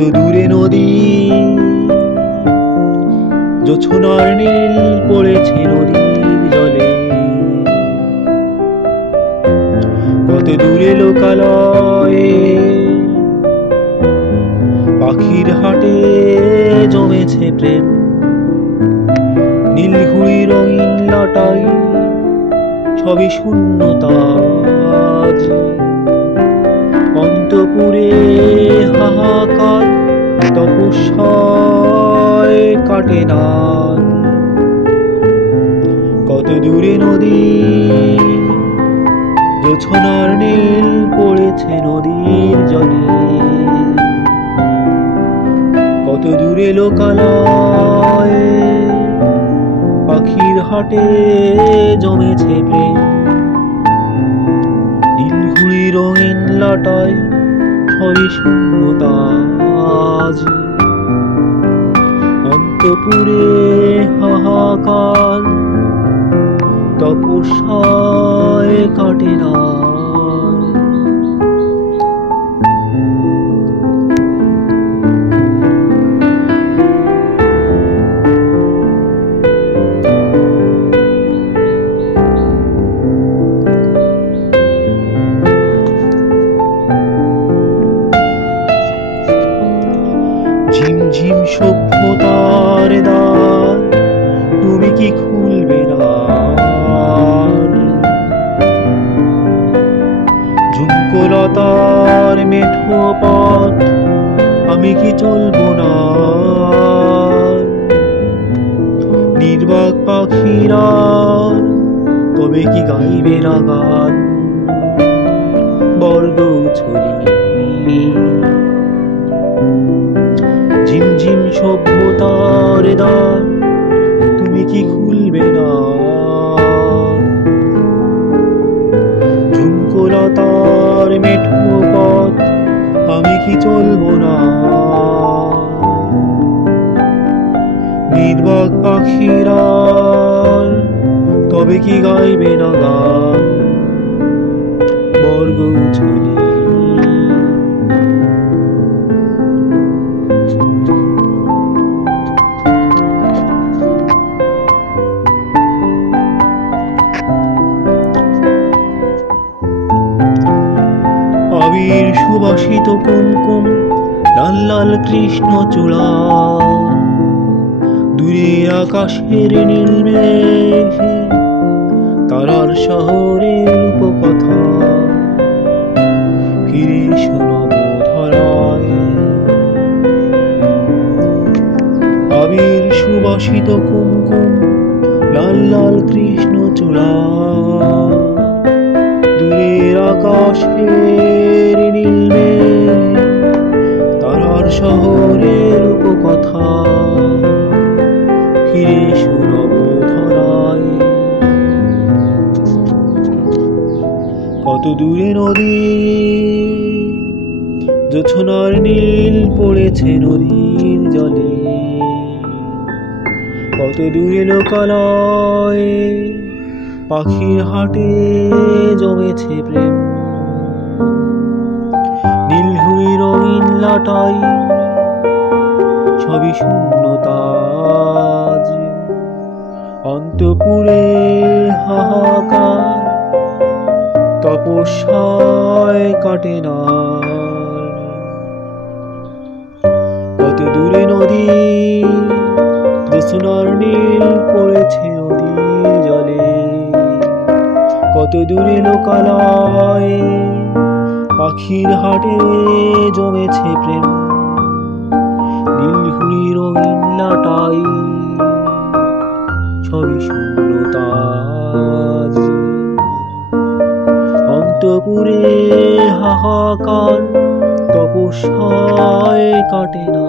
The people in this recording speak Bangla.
দূরে নদী, জোছনার নীল পড়েছে নদীর জলে। কত দূরে লোকালয়ে পাখির হাটে জমেছে প্রেম। নীলঘুড়ি রঙিন লাটাই সবই শূন্যতা আজ। অন্তপুরে হাহাকার তপস্যায় কাটে না। কত দূরে নদী, জোছনার নীল পড়েছে নদীর জলে। কত দূরে লোকালয়ে পাখির হাটে জমেছে প্রেম। নীলঘুড়ি রঙিন লাটাই সবই শূন্যতা আজ। অন্তপুরে হাহাকার তপস্যায় কাটে না। ঝিমঝিম সভ্যতার দ্বার তুমি কি খুলবে না? ঝুমকোলতার মেঠো পথ আমি কি চলবো না? নির্বাক পাখিরা তবে কি গাইবে না গান? বর্গছড়ি ঝিমঝিম সভ্যতার দ্বার তুমি কি খুলবে না? ঝুমকোলতার মেঠো পথ আমি কি চলবো না? নির্বাক পাখিরা তবে কি গাইবে না গান? বর্গছড়ি আবির সুবাসিত কুমকুম লাল লাল কৃষ্ণ চূড়া। দূরে আকাশের নীল মেঘে তারার শহরের উপকথা। ফিরে শোনাব ধরায় আবির সুবাসিত কুমকুম লাল লাল কৃষ্ণ চূড়া। দূরের আকাশের নীল মেঘ তারার শহরের উপকথা। ফিরে শোনাব ধরায় কত দূরে নদী, জোছনার নীল পড়েছে নদীর জলে। কত দূরে লোকালয়ে পাখির হাটে জমেছে প্রেম। নীলঘুড়ি রঙিন লাটাই সবই শূন্যতা আজ। অন্তপুরে হাহাকার তপস্যায় কাটে না। কত দূরে নদী, জোছনার নীল পড়েছে নদীর জলে। কত দূরে লোকালয়ে পাখির হাটে জমেছে প্রেম। নীলঘুড়ি রঙিন লাটাই সবই শূন্যতা আজ। অন্তপুরে হাহাকার তপস্যায় কাটে না।